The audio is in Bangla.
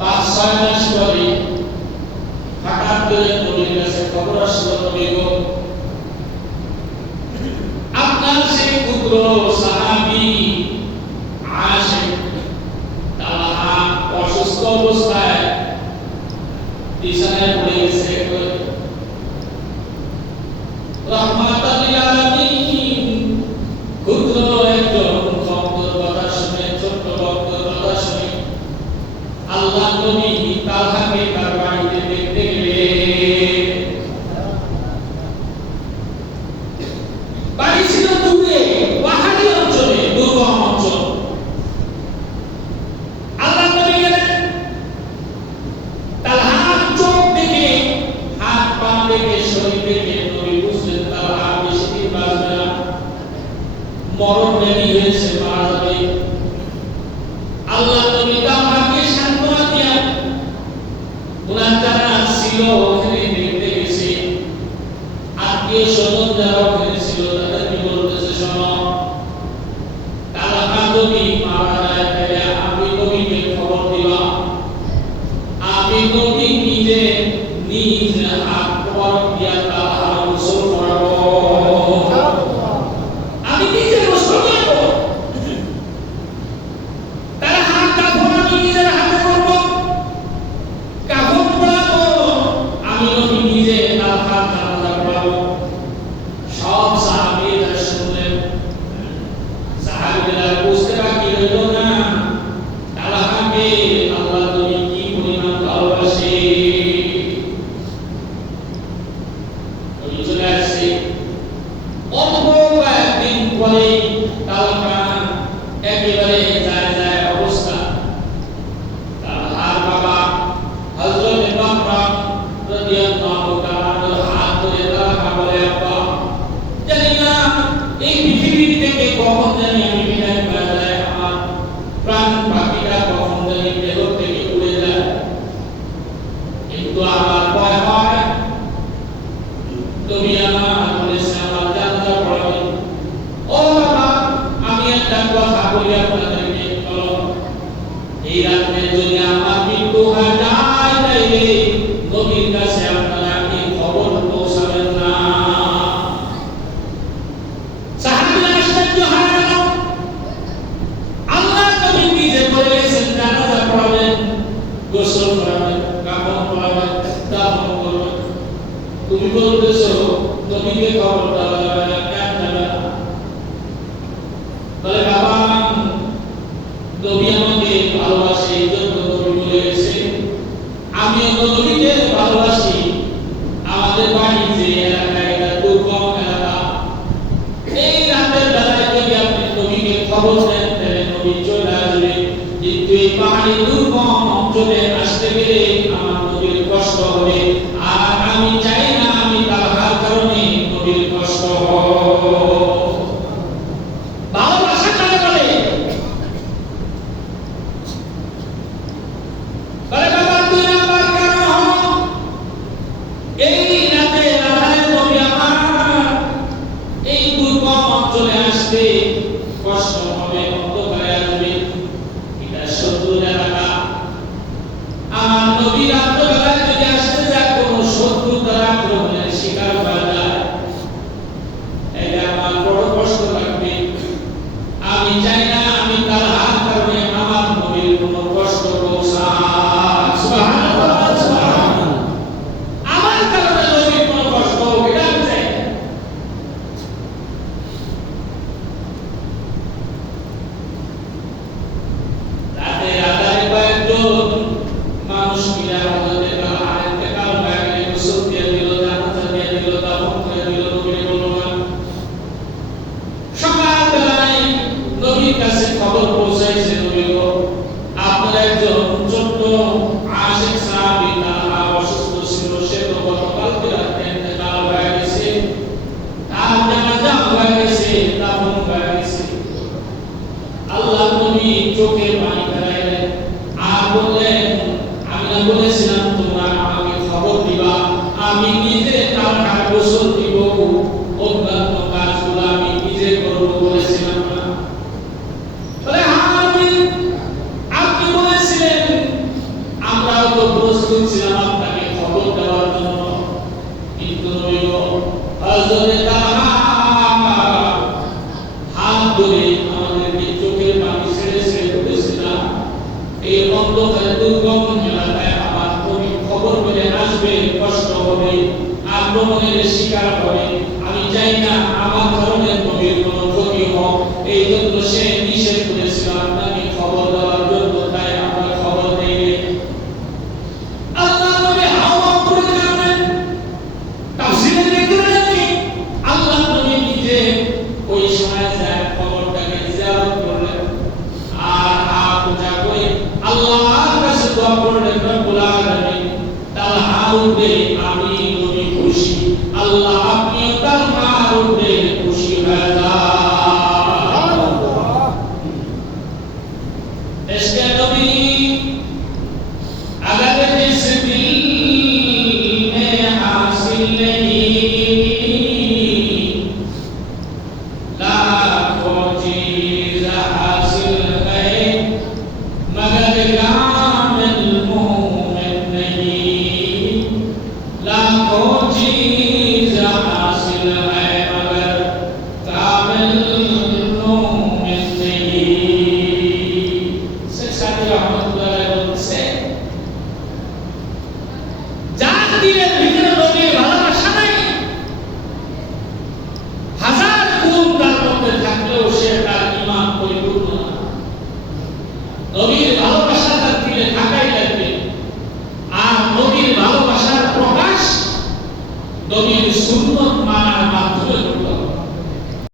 5-6 মাস পরে হঠাৎ করে নবীর কাছে খবর আসলো, নবী গো, আপনার সেই পুত্র সাহাবী আশিক তালহা অসুস্থ অবস্থায় বিছানায় পড়ে গেছে। রহমাতাল লিল আলামিন ক্ষুদ্র একজন ভক্তের কথা শুনে, ছোট্ট ভক্তের কথা শুনে আল্লাহ নবী তালহাকে তার বাড়িতে দেখতে গেলেন। বাড়ি ছিল দূরে, পাহাড়ি অঞ্চলে, দুর্গম অঞ্চল। আল্লাহ নবী গেলেন, তালহার চোখ দেখে, হাত পা দেখে, শরীর দেখে নবী বুঝলেন তালহা বেশি দিন বাঁচবে না, মরণ ব্যাধি হয়েছে, মারা যাবে। আল্লাহ নবী তালহাকে সান্ত্বনা দিয়া ওনার যারা ছিল ওখানে দেখতে গেছে, আত্মীয় স্বজন যারা ওখানে ছিল তাদেরকে বলতেছে, শোনো, তালহা যদি মারা যায় তাহলে আমি নবীকে খবর দিবা, আমি নবী নিজে নিজ হাত পর দিয়া তালহার গোসল করাবো, আমি নিজে গোসল করবো, তালহার কাফন আমি নিজের হাতে করবো, কাফন পরাবো, আমি নবী নিজে তালহার জানাজা পড়াবো। সব সাহাবীরা শুনলেন। সাহাবীরা বুঝতে বাকি রইল না তালহাকে আল্লাহ নবী কি পরিমাণ ভালোবাসে। নবী চলে আসছে। অল্প কয়েকদিন পরে তালহা একেবারে যায় যায় অবস্থা। তালহার বাবা হযরত বাকর রাদিয়াল্লাহু তাআলা হাত ধরে তালহা বলে, আব্বা, জানি না এই পৃথিবী থেকে কখন জানি আমি বিদায় হয়ে যায়, আমার প্রাণ পাখিটা কখন জানি দেহ থেকে উড়ে যায়, কিন্তু আমার ভয় হয় নবী আমার বলেছে আমার জানাজা পড়াবেন। ও বাবা, আমি একটা কথা বলি আপনাদেরকে, চলো, এই রাতে যদি আমার মৃত্যু হয়ে যায় তাইলে নবীর কাছে আপনারা এই খবর পৌঁছাবেন না। সাহাবীরা আশ্চর্য হয়ে গেল। আল্লাহ নবী নিজে বলে গেছেন জানাজা পড়াবেন, গোসল করাবেন, কাফন পরাবেন, দাফন করবেন, তুমি বলতেছো নবীকে খবর দেওয়া যাবে না, কেন যাবে না? বলে, বাবা, নবী আমাকে ভালোবাসে, এই জন্য নবী বলে গেছে, আমিও নবীকে ভালোবাসি। আমাদের বাড়ি যে এলাকা, এটা দুর্গম এলাকা, এই রাতের বেলায় যদি আপনি নবীকে খবর দেন তাহলে নবী চলে আসবে, কিন্তু এই পাহাড়ি দুর্গম অঞ্চলে আসতে গেলে আমার নবীর কষ্ট হবে, আর আমি চাই না আমি তালহার কারণে নবীর কষ্ট হোক। ভালোবাসা কাকে বলে? বলে, বাবা, 2 নাম্বার কারণ হলো এই রাতে রাধায় নবী আমার এই দুর্গম অঞ্চলে আসতে কষ্ট হবে, অন্ধকারে আসবে, এটা শত্রু এলাকা। আমার নবী রাত্রবেলায় যদি আসতে যায় কোনো শত্রু দ্বারা আক্রমণের শিকার হয়ে যায়, এটা আমার বড় কষ্ট লাগবে। আমি চাই না আমি তালহার কারণে আমার নবীর কোনো কষ্ট পৌঁছাক। সুবহানাল্লাহ, সুবহানাল্লাহ। আমার কারণে নবীর কোনো কষ্ট হোক, এটা আমি চাই না। রাতে রাতারে কয়েকজন মানুষ মিলে হযরত তালহার ইন্তেকাল হয়ে গেলে গোসল দিয়ে দিল, জানাজা দিয়ে দিল, দাফন করে দিল, নবীর বলল না। সকালবেলায় নবীর কাছে খবর পৌঁছাইছে, নবী গো, আপনার একজন ছোট্ট আশিক সাহাবী তালহা অসুস্থ ছিল, সে তো গতকালকে রাতে ইন্তেকাল হয়ে গেছে, তার জানাজা হয়ে গেছে, দাফন হয়ে গেছে। আল্লাহ নবী চোখে পানি ফেলাইলেন আর বললেন, আমি না বলেছিলাম তোমরা আমাকে খবর দিবা, আমি নিজে তালহার গোসল দিব, অন্যান্য কাজগুলো আমি নিজে করব বলেছিলাম না? বলে, হ্যাঁ, আপনি বলেছিলেন প্রস্তুত ছিলাম আপনাকে খবর দেওয়ার জন্য, কিন্তু নবী গো হযরতে তালহা হাত ধরে আমাদেরকে চোখের পানি ছেড়ে ছেড়ে বলেছিলাম, এই অন্ধকার দুর্গম এলাকায় আমার নবী খবর পেলে আসবে, কষ্ট হবে, আক্রমণের শিকার হবে, আমি চাই না আমার ধরনের নবীর কোনো ক্ষতি হোক, এই জন্য সে নিষেধ করেছিল আপনাকে খবর দেওয়ার জন্য। তাই আমরা খবর দিই আল্লাহ নবী হাওয়া করে কারণে তাফসীরের ভিতরে দেখি আল্লাহ নবী নিজে ওই সময় যায় খবরটাকে জিয়ারত করলেন আর হাত উঁচা করে আল্লাহর কাছে দোয়া করলেন, রব্বুল আলামিন তালহার উপরে আমি নবী খুশি, আল্লাহ আপনি তালহার উপরে খুশি হয়ে যান। इसके नबी अगर जिस दिल में हासिल नहीं, लाखों चीज हासिल है मगर कामिल मोमिन नहीं, लाखों चीज हासिल है मगर कामिल मोमिन नहीं। সাথী রহমতুল্লাহ বলছে যার দিলের ভিতরে নবীর ভালোবাসা নাই, হাজার গুণ তার মধ্যে থাকলেও সে তার ঈমান পরিপূর্ণ না। নবীর